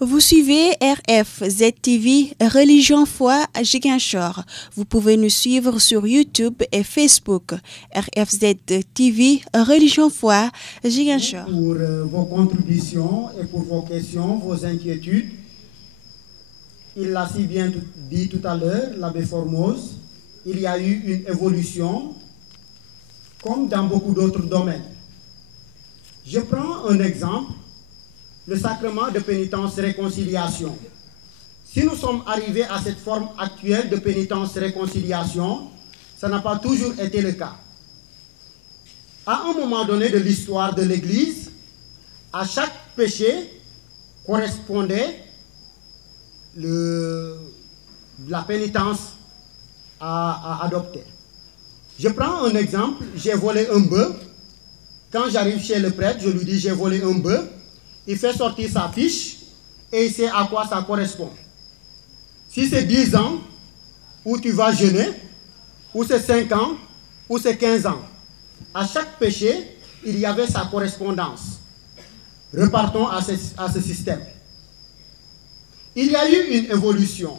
Vous suivez RFZ TV, Religion Foi à Ziguinchor. Vous pouvez nous suivre sur YouTube et Facebook. RFZ TV, Religion Foi à Ziguinchor. Pour vos contributions et pour vos questions, vos inquiétudes. Il l'a si bien dit tout à l'heure, l'abbé Formose, il y a eu une évolution, comme dans beaucoup d'autres domaines. Je prends un exemple, le sacrement de pénitence-réconciliation. Si nous sommes arrivés à cette forme actuelle de pénitence-réconciliation, ça n'a pas toujours été le cas. À un moment donné de l'histoire de l'Église, à chaque péché correspondait la pénitence à adopter. Je prends un exemple, j'ai volé un bœuf. Quand j'arrive chez le prêtre, je lui dis j'ai volé un bœuf. Il fait sortir sa fiche et il sait à quoi ça correspond. Si c'est 10 ans, où tu vas jeûner, ou c'est 5 ans, ou c'est 15 ans. À chaque péché, il y avait sa correspondance. Repartons à ce système. Il y a eu une évolution.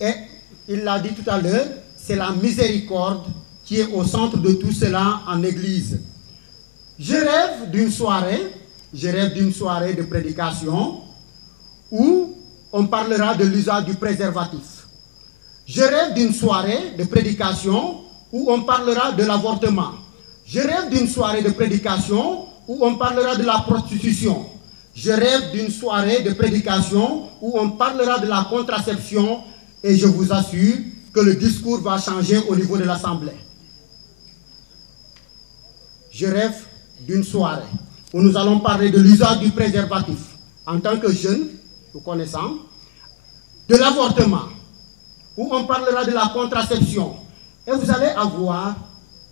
Et il l'a dit tout à l'heure, c'est la miséricorde qui est au centre de tout cela en Église. Je rêve d'une soirée de prédication où on parlera de l'usage du préservatif. Je rêve d'une soirée de prédication où on parlera de l'avortement. Je rêve d'une soirée de prédication où on parlera de la prostitution. Je rêve d'une soirée de prédication où on parlera de la contraception et je vous assure que le discours va changer au niveau de l'Assemblée. Je rêve d'une soirée où nous allons parler de l'usage du préservatif en tant que jeunes, nous connaissons, de l'avortement, où on parlera de la contraception. Et vous allez avoir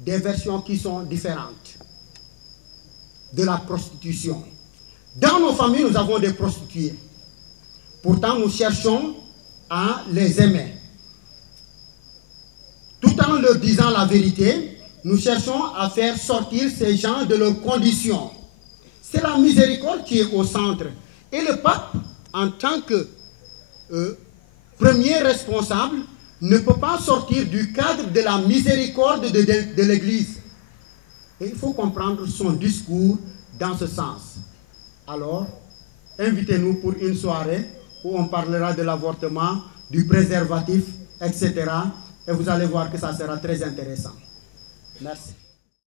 des versions qui sont différentes. De la prostitution. Dans nos familles, nous avons des prostituées. Pourtant, nous cherchons à les aimer. Tout en leur disant la vérité, nous cherchons à faire sortir ces gens de leurs conditions. C'est la miséricorde qui est au centre. Et le pape, en tant que premier responsable, ne peut pas sortir du cadre de la miséricorde de l'Église. Et il faut comprendre son discours dans ce sens. Alors, invitez-nous pour une soirée où on parlera de l'avortement, du préservatif, etc. Et vous allez voir que ça sera très intéressant. Merci.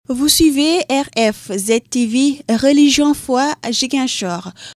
Vous suivez RFZ TV, Religion Foi à Ziguinchor.